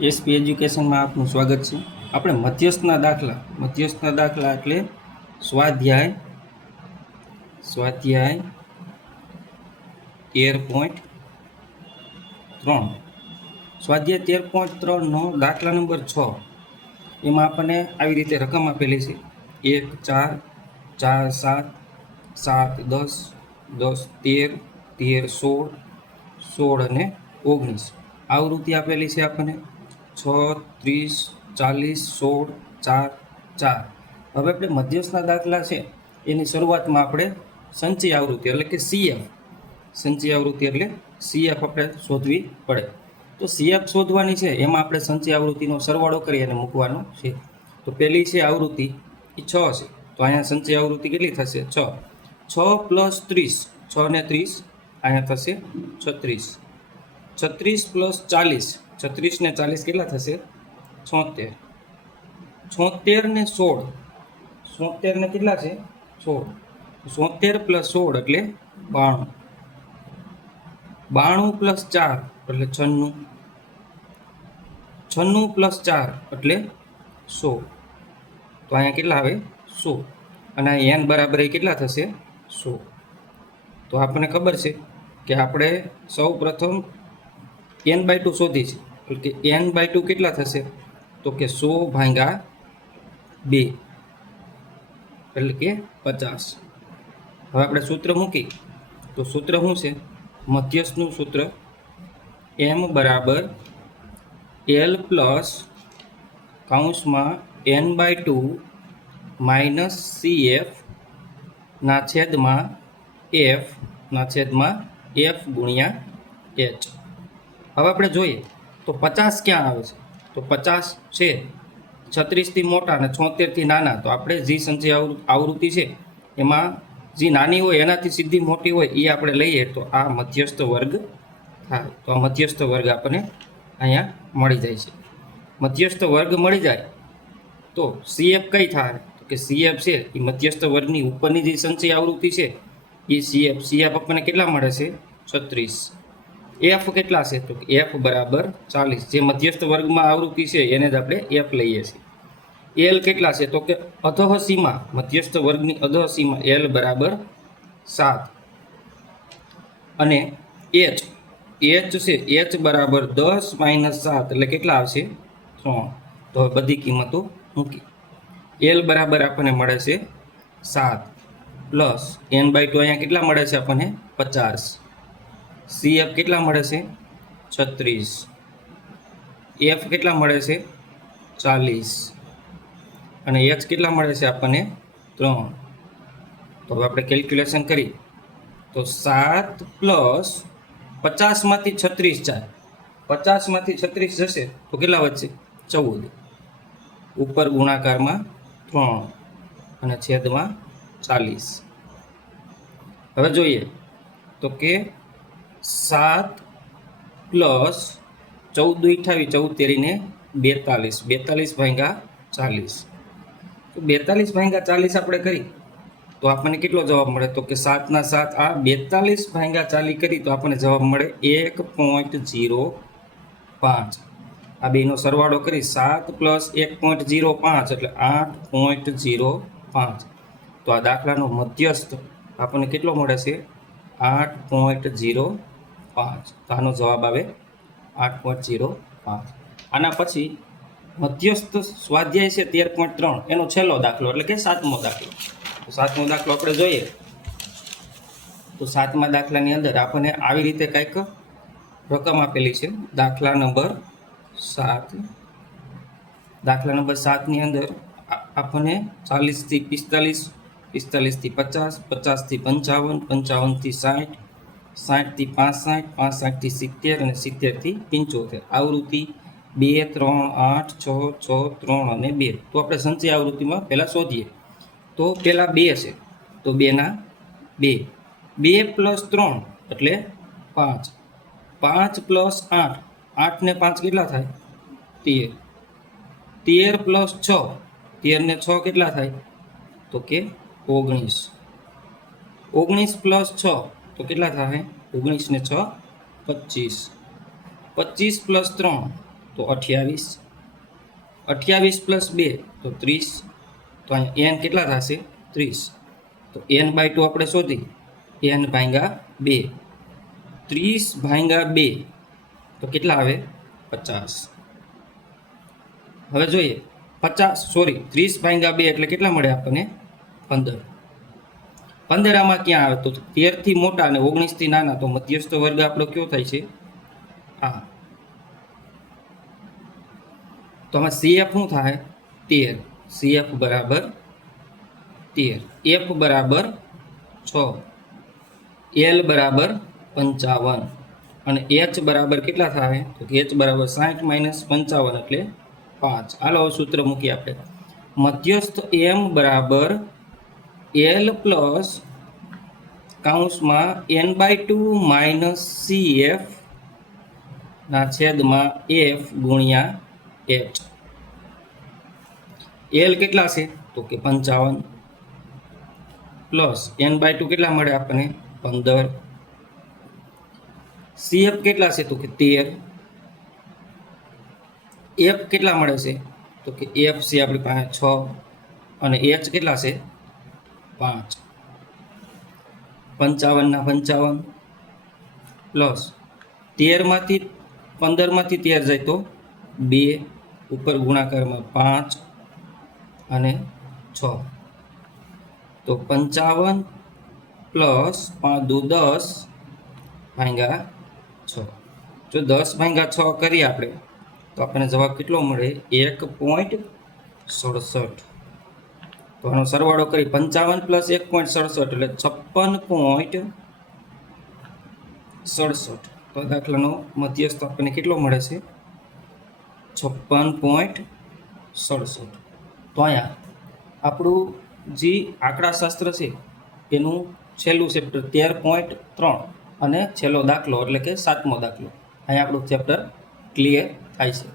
SP એજ્યુકેશનમાં આપનું સ્વાગત છે. આપણે મધ્યસ્થના દાખલા એટલે સ્વાધ્યાય 13.3 સ્વાધ્યાય 13.3નો દાખલા નંબર 6. એમાં આપણને આવી રીતે રકમ આપેલી છે 1 4 4 7 7 10 10 13 13 16 16 અને 19 આવૃત્તિ આપેલી છે આપણને 6 30 40 16 4 4. હવે આપણે મધ્યસ્થના દાખલા છે એની શરૂઆતમાં આપણે સંચય આવૃત્તિ એટલે કે સીએફ આપણે શોધવી પડે. તો સીએફ શોધવાની છે એમાં આપણે સંચય આવૃત્તિનો સરવાળો કરી અને મૂકવાનો છે. તો પહેલી છે આવૃત્તિ એ 6 છે. તો અહીંયા સંચય આવૃત્તિ કેટલી થશે? 6. 6 પ્લસ 30, 6 ને 30 અહીંયા થશે 36. 36 પ્લસ 40, 36 ને 40 કેટલા થશે? 76. 76 ને 16, 76 ને કેટલા છે? 16. 76 પ્લસ 16 એટલે 92. 92 પ્લસ 4 એટલે 96. 96 પ્લસ 4 એટલે 100. તો અહીંયા કેટલા આવે? 100. અને એન બરાબર એ કેટલા થશે? 100. તો આપણને ખબર છે કે આપણે સૌ પ્રથમ n/2 શોધી છે. એટલે કે n/2 કેટલા થશે? તો કે 100 ભાગ્યા 2 એટલે કે 50. હવે આપણે સૂત્ર મૂકી તો સૂત્ર શું છે? મધ્યસ્થનું સૂત્ર m બરાબર l પ્લસ કૌંસમાં n/2 માઇનસ cf ના છેદમાં f ગુણ્યા h. હવે આપણે જોઈએ તો 50 ક્યાં આવે છે? તો 50 છે 36થી મોટા અને 76થી નાના. તો આપણે જે સંચય આવૃત્તિ છે એમાં જે નાની હોય એનાથી સીધી મોટી હોય એ આપણે લઈએ તો આ મધ્યસ્થ વર્ગ થાય. તો આ મધ્યસ્થ વર્ગ આપણને અહીંયા મળી જાય છે. મધ્યસ્થ વર્ગ મળી જાય તો સીએફ કઈ થાય? તો કે સીએફ છે એ મધ્યસ્થ વર્ગની ઉપરની જે સંચય આવૃત્તિ છે એ સીએફ આપણને કેટલા મળે છે? 36. એફ કેટલા છે? તો એફ બરાબર 40. જે મધ્યસ્થ વર્ગમાં આવૃત્તિ છે એને જ આપણે એફ લઈએ છીએ. એલ કેટલા છે? તો કે અધઃ સીમા, મધ્યસ્થ વર્ગની અધઃ સીમા એલ બરાબર 7. અને એચ છે એચ બરાબર 10 માઇનસ 7 એટલે કેટલા આવશે? 3. તો હવે બધી કિંમતો મૂકી. એલ બરાબર આપણને મળે છે 7 પ્લસ n/2 અહીંયા કેટલા મળે છે આપણને? 50. સીએફ કેટલા મળે છે? 36. એફ કેટલા મળે છે? 40. અને એચ કેટલા મળે છે આપણને? 3. તો હવે આપણે કેલ્ક્યુલેશન કરી તો 7 પ્લસ 50માંથી 36 જાય, 50માંથી 36 જશે તો કેટલા વધશે? 14. ઉપર ગુણાકારમાં 3 અને છેદમાં 40. હવે જોઈએ તો કે 7 પ્લસ 14 × 28, 14 તેરીને 42, 42 ભાગ્યા 40. તો 42 ભાગ્યા 40 આપણે કરી તો આપણને કેટલો જવાબ મળે? તો કે 7 ના 7 આ 42 ભાગ્યા 40 કરી તો આપણને જવાબ મળે 1.05. આ બેનો સરવાળો કરી 7 પ્લસ 1.05 એટલે 8.05. તો આ દાખલાનો મધ્યસ્થ આપણને કેટલો મળે છે? 8.05. તો આનો જવાબ આવે 8.05. આના પછી મધ્યસ્થ સ્વાધ્યાય છે 13.3 એનો છેલ્લો દાખલો એટલે કે 7મો દાખલો. તો 7મો દાખલો આપણે જોઈએ તો 7મા દાખલાની અંદર આપણને આવી રીતે કંઈક રકમ આપેલી છે. દાખલા નંબર 7. દાખલા નંબર 7ની અંદર આપણને 40 થી 45, 45 થી 50, 50 થી 55, 55 થી 60, 60 થી 65, 65 થી 70 અને 70 થી 75 આવૃત્તિ 2 3 8 6 6 3 અને 2. તો આપણે સંચય આવૃત્તિમાં પહેલા શોધીએ તો પહેલા 2 છે તો 2 ના 2, 2 પ્લસ 3 એટલે 5, 5 પ્લસ 8, 8 ને 5 કેટલા થાય? 13, 13 પ્લસ 6, 13 ને 6 કેટલા થાય? તો કે 19, 19 પ્લસ 6 તો કેટલા થાય? 19 ને 6 25, 25 પ્લસ 3 તો 28, 28 પ્લસ 2 તો 30, તો અહીંયા n કેટલા થશે 30, તો n/2 આપણે શોધી n/2, 30/2 તો કેટલા આવે 50. હવે જોઈએ 30/2 એટલે કેટલા મળે આપણને 15. 15 આમાં ક્યાં આવે તો 13 થી મોટા અને 19 થી નાના, તો મધ્યસ્થ વર્ગ આપણો કયો થાય છે આ. તો આમાં CF શું થાય 13, CF બરાબર 13, F બરાબર 6, L બરાબર 55 અને H બરાબર કેટલા થાય તો H બરાબર 60 - 55 એટલે 5. હાલો સૂત્ર મૂકીએ આપણે. મધ્યસ્થ M બરાબર L પ્લસ કૌંસમાં n/2 - CF ના છેદમાં F ગુણ્યા H. L કેટલા છે તો કે 55 પ્લસ n/2 કેટલા મળે આપણને 15. CF કેટલા છે તો કે 13. F કેટલા મળે છે તો કે F છે આપણી પાસે 6 અને H કેટલા છે 5. 55 ના 55 પ્લસ 13 માંથી 15 માંથી 13 જાય તો 2 ઉપર ગુણાકારમાં 5 અને 6, તો 55 પ્લસ 5 દુ 10 ભાગ્યા 6. જો 10/6 કરીએ આપણે તો આપણને જવાબ કેટલો મળે 1.67. તો આનો સરવાળો કરી 55 પ્લસ 1.67 એટલે 56.67. તો દાખલાનો મધ્યસ્થ આપણને કેટલો મળે છે 56.67. તો અહીંયા આપણું જે આંકડાશાસ્ત્ર છે એનું છેલ્લું ચેપ્ટર 13.3 અને છેલ્લો દાખલો એટલે કે 7મો દાખલો અહીંયા આપણું ચેપ્ટર ક્લિયર થાય છે.